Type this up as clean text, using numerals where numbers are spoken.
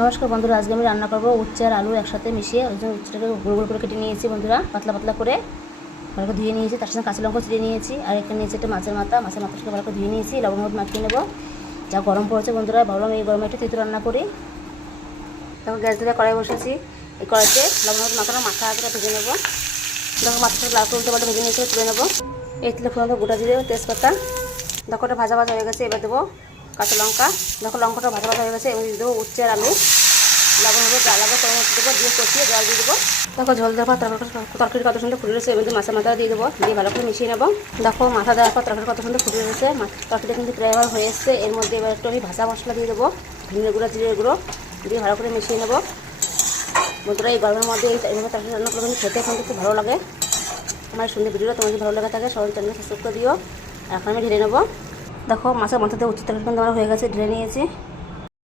নমস্কার বন্ধুরা, আজকে আমি রান্না করবো উচ্ছে আর আলু একসাথে মিশিয়ে। ওই জন্য উচ্ছেটাকে গোল গোল করে কেটে নিয়েছি বন্ধুরা, পাতলা পাতলা করে ভালো করে ধুয়ে নিয়েছি। তার সঙ্গে কাঁচা লঙ্কা চিড়ে নিয়েছি, আর এখানে নিয়েছি একটা মাছের মাথাটাকে ভালো করে ধুয়ে নিয়েছি, লবণ হলুদ মাখিয়ে নেবো। যা গরম পড়েছে বন্ধুরা, ভাবলাম এই গরমে একটু তেঁতুল রান্না করি। তখন গ্যাস দিয়ে কড়াই বসেছি, এই কড়াইতে লবণ হলুদ মাখানো মাথা ভেজে নেবো। তখন মাথাটা লাল করে উল্টে পাল্টে ভেজে নিয়েছে, তুলে নেবো। এই তুলে ফোড়ন গোটা জিরে তেজপাতা। দেখো ওটা ভাজা ভাজা হয়ে গেছে, এবার দেবো কাঁচা লঙ্কা। দেখো লঙ্কাটা ভাজা ভাজা হয়ে গেছে, এবার দিয়ে দেবো উচ্ছে আর আলু। লবণ হলুদ যা লাগবে করে দেবো, দিয়ে কষিয়ে জল দিয়ে দেবো। দেখো ঝোল দেওয়ার পর তরকারি কত সুন্দর ফুটে রয়েছে, এবার মাছের মাথা দিয়ে দেবো, দিয়ে ভালো করে মিশিয়ে নেবো। দেখো মাথা দেওয়ার পর তরকারি কত সুন্দর ফুটে রয়েছে, তরকারিটা কিন্তু প্রায় আমার হয়ে এসছে। এর মধ্যে এবার একটু আমি ভাজা মশলা দিয়ে দেবো, ধনিয়া গুঁড়ো জিরে গুঁড়ো দিয়ে ভালো করে মিশিয়ে নেবো। বন্ধুরা এই গরমের মধ্যে এইভাবে তরকারি রান্না করে খেতে কিন্তু খুব ভালো লাগে। আমার সুন্দর ভিডিওটা তোমার যদি ভালো লাগে থাকে সবাই চ্যানেল সাবস্ক্রাইব করে দিও। এখন আমি ঢেলে নেবো। দেখো মাছের মাথাতে উচ্চ তরকারি কিন্তু আমার হয়ে গেছে, ঢেলে নিয়েছি।